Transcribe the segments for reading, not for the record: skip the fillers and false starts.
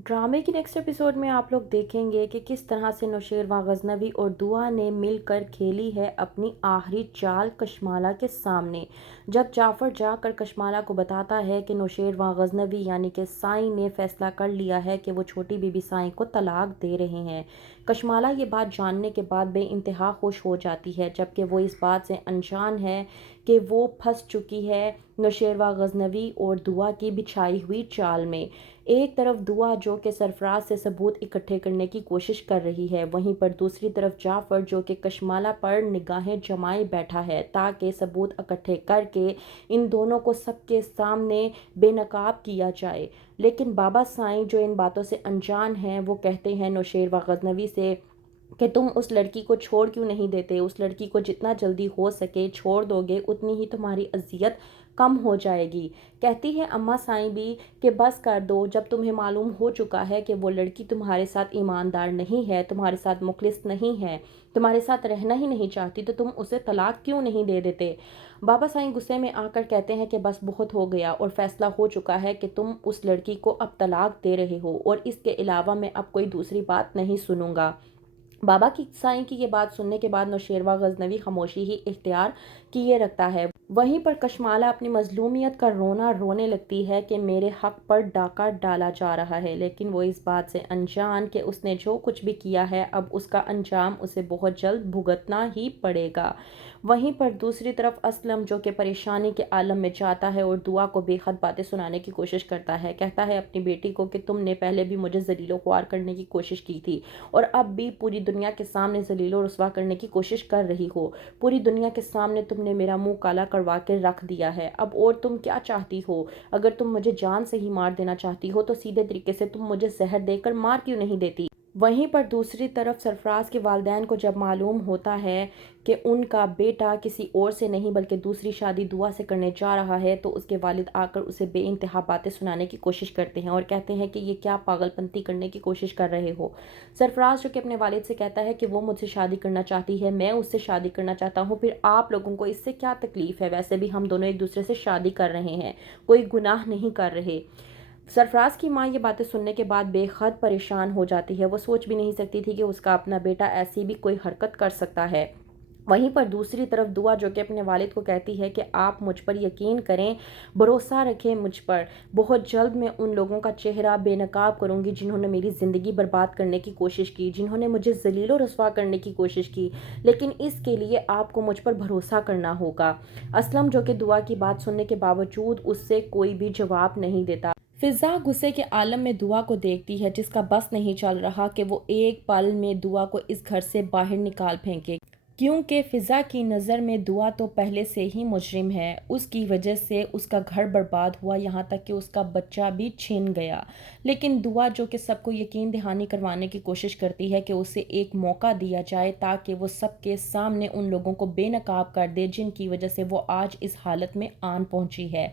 ड्रामे की next episode में आप लोग देखेंगे कि किस तरह से नौशेरवां गजनवी और दुआ ने मिलकर खेली है अपनी आखिरी चाल कशमाला के सामने। जब जाफ़र जाकर कशमाला को बताता है कि नौशेरवां गजनवी यानी कि साईं ने फैसला कर लिया है कि वो छोटी बीबी साईं को तलाक दे रहे हैं। कशमाला ये बात जानने के बाद बेइंतहा खुश हो जाती है, जबकि वो इस बात से अनजान है कि वो फंस चुकी है नौशेरवां गजनवी और दुआ की बिछाई हुई चाल में। एक तरफ दुआ जो कि सरफराज से सबूत इकट्ठे करने की कोशिश कर रही है, वहीं पर दूसरी तरफ जाफ़र जो कि कशमाला पर निगाहें जमाए बैठा है ताकि सबूत इकट्ठे करके इन दोनों को सबके सामने बेनकाब किया जाए। लेकिन बाबा साईं जो इन बातों से अनजान हैं, वो कहते हैं नौशेरवां गजनवी से कि तुम उस लड़की को छोड़ क्यों नहीं देते। उस लड़की को जितना जल्दी हो सके छोड़ दोगे उतनी ही तुम्हारी अजियत कम हो जाएगी। कहती है अम्मा साईं भी कि बस कर दो, जब तुम्हें मालूम हो चुका है कि वो लड़की तुम्हारे साथ ईमानदार नहीं है, तुम्हारे साथ मुखलिस नहीं है, तुम्हारे साथ रहना ही नहीं चाहती, तो तुम उसे तलाक क्यों नहीं दे देते। बाबा साईं गुस्से में आकर कहते हैं कि बस बहुत हो गया और फैसला हो चुका है कि तुम उस लड़की को अब तलाक दे रहे हो और इसके अलावा मैं अब कोई दूसरी बात नहीं सुनूंगा। बाबा की साईं की ये बात सुनने के बाद नौशेरवां गजनवी खामोशी ही इख्तियार किए रखता है। वहीं पर कशमाला अपनी मजलूमियत का रोना रोने लगती है कि मेरे हक पर डाका डाला जा रहा है, लेकिन वो इस बात से अनजान कि उसने जो कुछ भी किया है अब उसका अंजाम उसे बहुत जल्द भुगतना ही पड़ेगा। वहीं पर दूसरी तरफ असलम जो कि परेशानी के आलम में जाता है और दुआ को बेहद बातें सुनाने की कोशिश करता है। कहता है अपनी बेटी को कि तुमने पहले भी मुझे जलीलो ख्वार करने की कोशिश की थी और अब भी पूरी दुनिया के सामने जलीलो रुस्वा करने की कोशिश कर रही हो। पूरी दुनिया के सामने तुमने मेरा मुंह काला करवा के रख दिया है, अब और तुम क्या चाहती हो। अगर तुम मुझे जान से ही मार देना चाहती हो तो सीधे तरीके से तुम मुझे जहर देकर मार क्यों नहीं देती। वहीं पर दूसरी तरफ सरफराज के वालिदैन को जब मालूम होता है कि उनका बेटा किसी और से नहीं बल्कि दूसरी शादी दुआ से करने जा रहा है, तो उसके वालिद आकर उसे बेइंतहा बातें सुनाने की कोशिश करते हैं और कहते हैं कि ये क्या पागलपंती करने की कोशिश कर रहे हो। सरफराज जो कि अपने वालिद से कहता है कि वो मुझसे शादी करना चाहती है, मैं उससे शादी करना चाहता हूँ, फिर आप लोगों को इससे क्या तकलीफ़ है। वैसे भी हम दोनों एक दूसरे से शादी कर रहे हैं, कोई गुनाह नहीं कर रहे। सरफराज की माँ ये बातें सुनने के बाद बेहद परेशान हो जाती है। वो सोच भी नहीं सकती थी कि उसका अपना बेटा ऐसी भी कोई हरकत कर सकता है। वहीं पर दूसरी तरफ दुआ जो कि अपने वालिद को कहती है कि आप मुझ पर यकीन करें, भरोसा रखें मुझ पर, बहुत जल्द मैं उन लोगों का चेहरा बेनकाब करूंगी जिन्होंने मेरी ज़िंदगी बर्बाद करने की कोशिश की, जिन्होंने मुझे जलीलो रसवा करने की कोशिश की, लेकिन इसके लिए आपको मुझ पर भरोसा करना होगा। असलम जो कि दुआ की बात सुनने के बावजूद उससे कोई भी जवाब नहीं देता। फिजा गुस्से के आलम में दुआ को देखती है, जिसका बस नहीं चल रहा कि वो एक पल में दुआ को इस घर से बाहर निकाल फेंके, क्योंकि फिजा की नज़र में दुआ तो पहले से ही मुजरिम है। उसकी वजह से उसका घर बर्बाद हुआ, यहाँ तक कि उसका बच्चा भी छिन गया। लेकिन दुआ जो कि सबको यकीन दहानी करवाने की कोशिश करती है कि उसे एक मौका दिया जाए ताकि वो सबके सामने उन लोगों को बेनकाब कर दे जिनकी वजह से वो आज इस हालत में आन पहुंची है।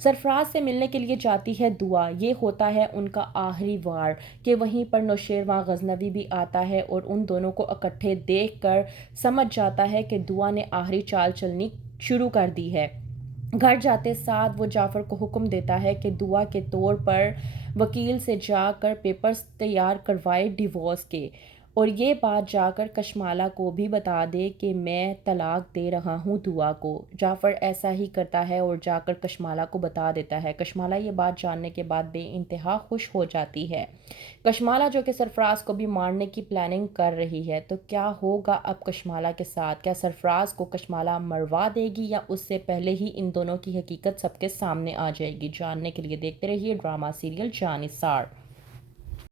सरफराज से मिलने के लिए जाती है दुआ। ये होता है उनका आखिरी वार कि वहीं पर नौशेरवां गजनवी भी आता है और उन दोनों को इकट्ठे देखकर समझ जाता है कि दुआ ने आखिरी चाल चलनी शुरू कर दी है। घर जाते साथ वो जाफ़र को हुक्म देता है कि दुआ के तौर पर वकील से जाकर पेपर्स तैयार करवाए डिवोर्स के, और ये बात जाकर कशमाला को भी बता दे कि मैं तलाक दे रहा हूँ दुआ को। जाफ़र ऐसा ही करता है और जाकर कशमाला को बता देता है। कशमाला ये बात जानने के बाद बेइंतहा खुश हो जाती है। कशमाला जो कि सरफराज को भी मारने की प्लानिंग कर रही है, तो क्या होगा अब कशमाला के साथ। क्या सरफराज को कशमाला मरवा देगी या उससे पहले ही इन दोनों की हकीकत सबके सामने आ जाएगी। जानने के लिए देखते रहिए ड्रामा सीरियल जानिसार।